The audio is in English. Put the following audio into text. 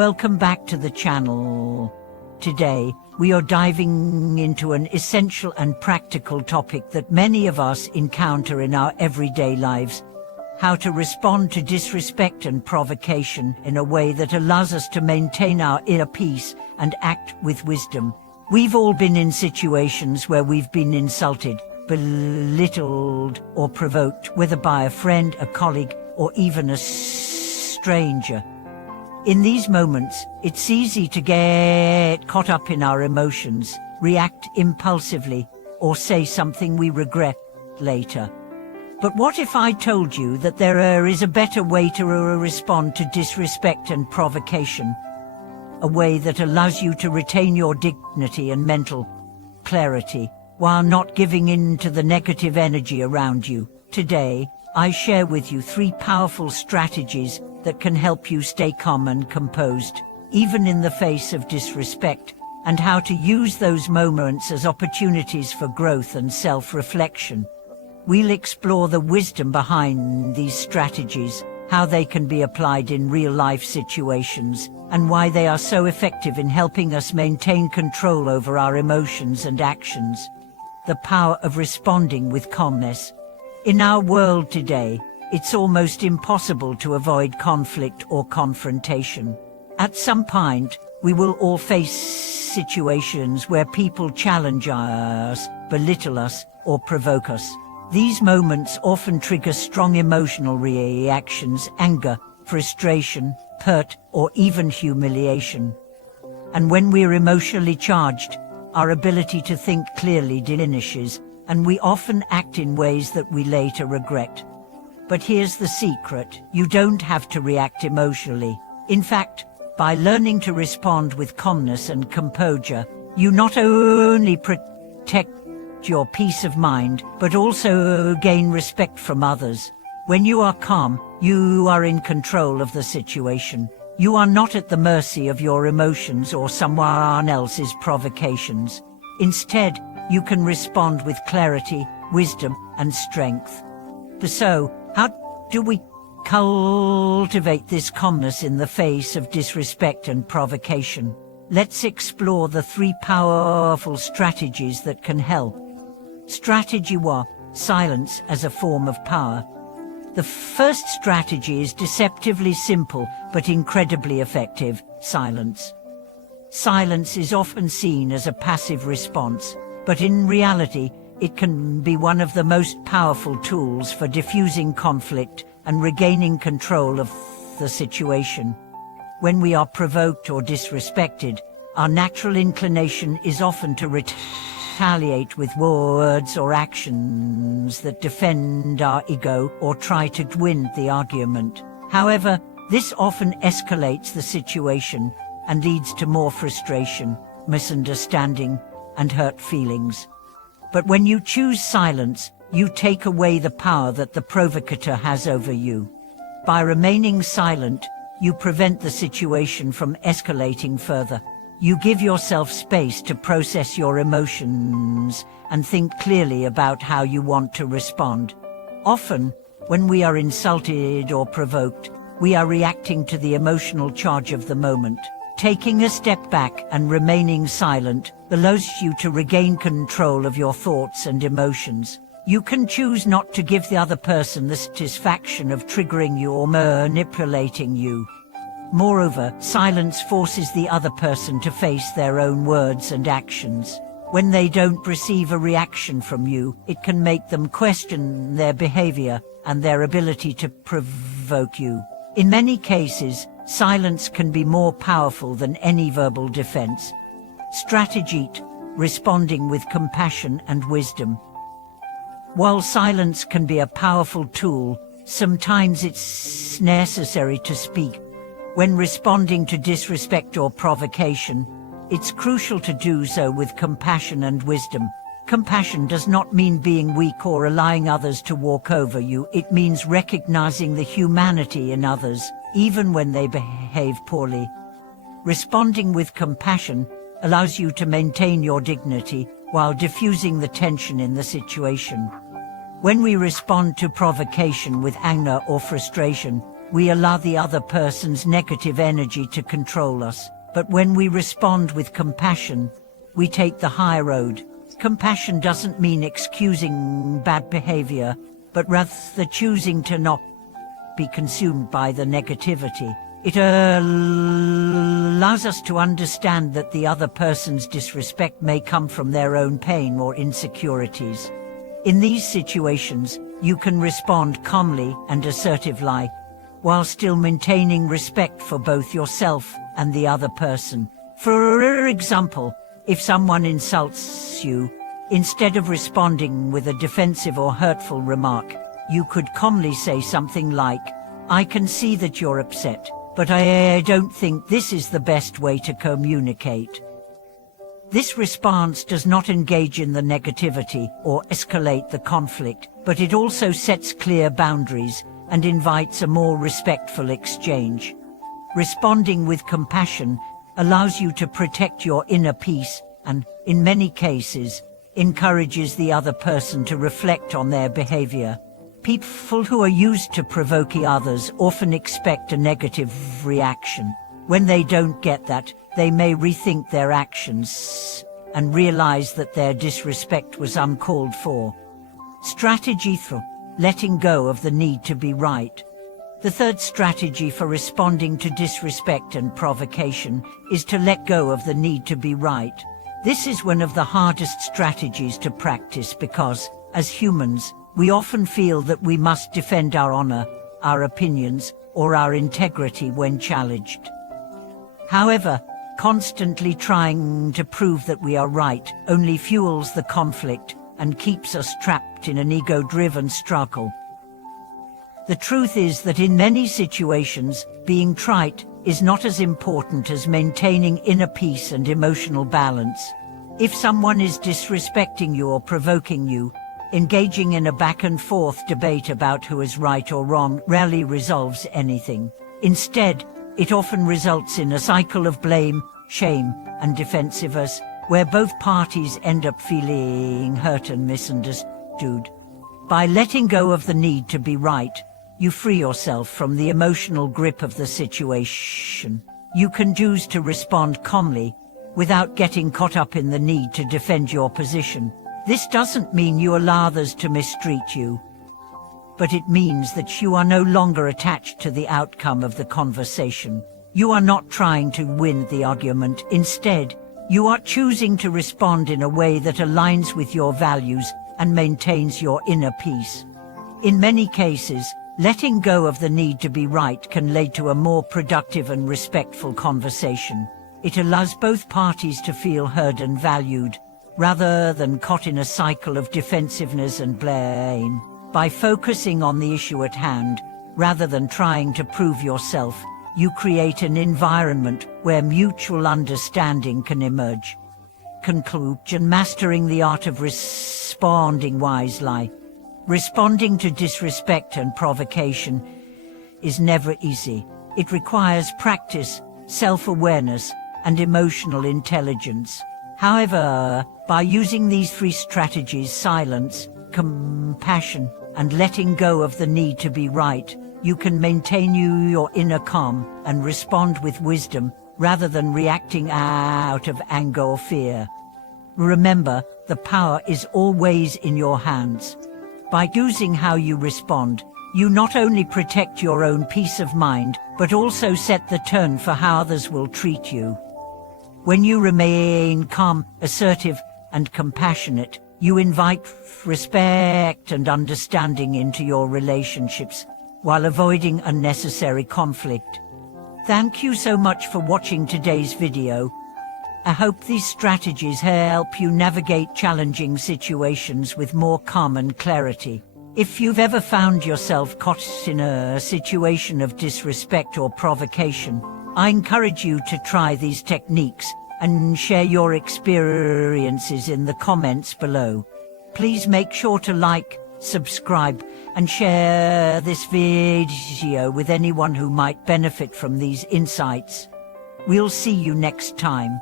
Welcome back to the channel. Today, we are diving into an essential and practical topic that many of us encounter in our everyday lives: how to respond to disrespect and provocation in a way that allows us to maintain our inner peace and act with wisdom. We've all been in situations where we've been insulted, belittled, or provoked, whether by a friend, a colleague, or even a stranger. In these moments, it's easy to get caught up in our emotions, react impulsively, or say something we regret later. But what if I told you that there is a better way to respond to disrespect and provocation? A way that allows you to retain your dignity and mental clarity, while not giving in to the negative energy around you. Today, I share with you 3 powerful strategies that can help you stay calm and composed, even in the face of disrespect, and how to use those moments as opportunities for growth and self-reflection. We'll explore the wisdom behind these strategies, how they can be applied in real-life situations, and why they are so effective in helping us maintain control over our emotions and actions. The power of responding with calmness. In our world today, it's almost impossible to avoid conflict or confrontation. At some point, we will all face situations where people challenge us, belittle us, or provoke us. These moments often trigger strong emotional reactions: anger, frustration, hurt, or even humiliation. And when we're emotionally charged, our ability to think clearly diminishes, and we often act in ways that we later regret. But here's the secret: you don't have to react emotionally. In fact, by learning to respond with calmness and composure, you not only protect your peace of mind, but also gain respect from others. When you are calm, you are in control of the situation. You are not at the mercy of your emotions or someone else's provocations. Instead, you can respond with clarity, wisdom, and strength. So, how do we cultivate this calmness in the face of disrespect and provocation? Let's explore the 3 powerful strategies that can help. Strategy 1: silence as a form of power. The first strategy is deceptively simple but incredibly effective: silence. Silence is often seen as a passive response, but in reality, it can be one of the most powerful tools for diffusing conflict and regaining control of the situation. When we are provoked or disrespected, our natural inclination is often to retaliate with words or actions that defend our ego or try to win the argument. However, this often escalates the situation and leads to more frustration, misunderstanding, and hurt feelings. But when you choose silence, you take away the power that the provocateur has over you. By remaining silent, you prevent the situation from escalating further. You give yourself space to process your emotions and think clearly about how you want to respond. Often, when we are insulted or provoked, we are reacting to the emotional charge of the moment. Taking a step back and remaining silent allows you to regain control of your thoughts and emotions. You can choose not to give the other person the satisfaction of triggering you or manipulating you. Moreover, silence forces the other person to face their own words and actions. When they don't receive a reaction from you, it can make them question their behavior and their ability to provoke you. In many cases, silence can be more powerful than any verbal defense. Strategy 2: responding with compassion and wisdom. While silence can be a powerful tool, sometimes it's necessary to speak. When responding to disrespect or provocation, it's crucial to do so with compassion and wisdom. Compassion does not mean being weak or allowing others to walk over you. It means recognizing the humanity in others, even when they behave poorly. Responding with compassion allows you to maintain your dignity while diffusing the tension in the situation. When we respond to provocation with anger or frustration, we allow the other person's negative energy to control us. But when we respond with compassion, we take the high road. Compassion doesn't mean excusing bad behavior, but rather choosing to not be consumed by the negativity. It allows us to understand that the other person's disrespect may come from their own pain or insecurities. In these situations, you can respond calmly and assertively, while still maintaining respect for both yourself and the other person. For example, if someone insults you, instead of responding with a defensive or hurtful remark, you could calmly say something like, "I can see that you're upset, but I don't think this is the best way to communicate." This response does not engage in the negativity or escalate the conflict, but it also sets clear boundaries and invites a more respectful exchange. Responding with compassion allows you to protect your inner peace and, in many cases, encourages the other person to reflect on their behavior. People who are used to provoking others often expect a negative reaction. When they don't get that, they may rethink their actions and realize that their disrespect was uncalled for. Strategy 3: letting go of the need to be right. The third strategy for responding to disrespect and provocation is to let go of the need to be right. This is one of the hardest strategies to practice because, as humans, we often feel that we must defend our honor, our opinions, or our integrity when challenged. However, constantly trying to prove that we are right only fuels the conflict and keeps us trapped in an ego-driven struggle. The truth is that in many situations, being trite is not as important as maintaining inner peace and emotional balance. If someone is disrespecting you or provoking you, engaging in a back-and-forth debate about who is right or wrong rarely resolves anything. Instead, it often results in a cycle of blame, shame, and defensiveness, where both parties end up feeling hurt and misunderstood. By letting go of the need to be right, you free yourself from the emotional grip of the situation. You can choose to respond calmly, without getting caught up in the need to defend your position. This doesn't mean you allow others to mistreat you, but it means that you are no longer attached to the outcome of the conversation. You are not trying to win the argument. Instead, you are choosing to respond in a way that aligns with your values and maintains your inner peace. In many cases, letting go of the need to be right can lead to a more productive and respectful conversation. It allows both parties to feel heard and valued, rather than caught in a cycle of defensiveness and blame. By focusing on the issue at hand, rather than trying to prove yourself, you create an environment where mutual understanding can emerge. Conclusion: mastering the art of responding wisely. Responding to disrespect and provocation is never easy. It requires practice, self-awareness, and emotional intelligence. However, by using these 3 strategies: silence, compassion, and letting go of the need to be right, you can maintain your inner calm and respond with wisdom, rather than reacting out of anger or fear. Remember, the power is always in your hands. By choosing how you respond, you not only protect your own peace of mind, but also set the tone for how others will treat you. When you remain calm, assertive, and compassionate, you invite respect and understanding into your relationships, while avoiding unnecessary conflict. Thank you so much for watching today's video. I hope these strategies help you navigate challenging situations with more calm and clarity. If you've ever found yourself caught in a situation of disrespect or provocation, I encourage you to try these techniques and share your experiences in the comments below. Please make sure to like, subscribe, and share this video with anyone who might benefit from these insights. We'll see you next time.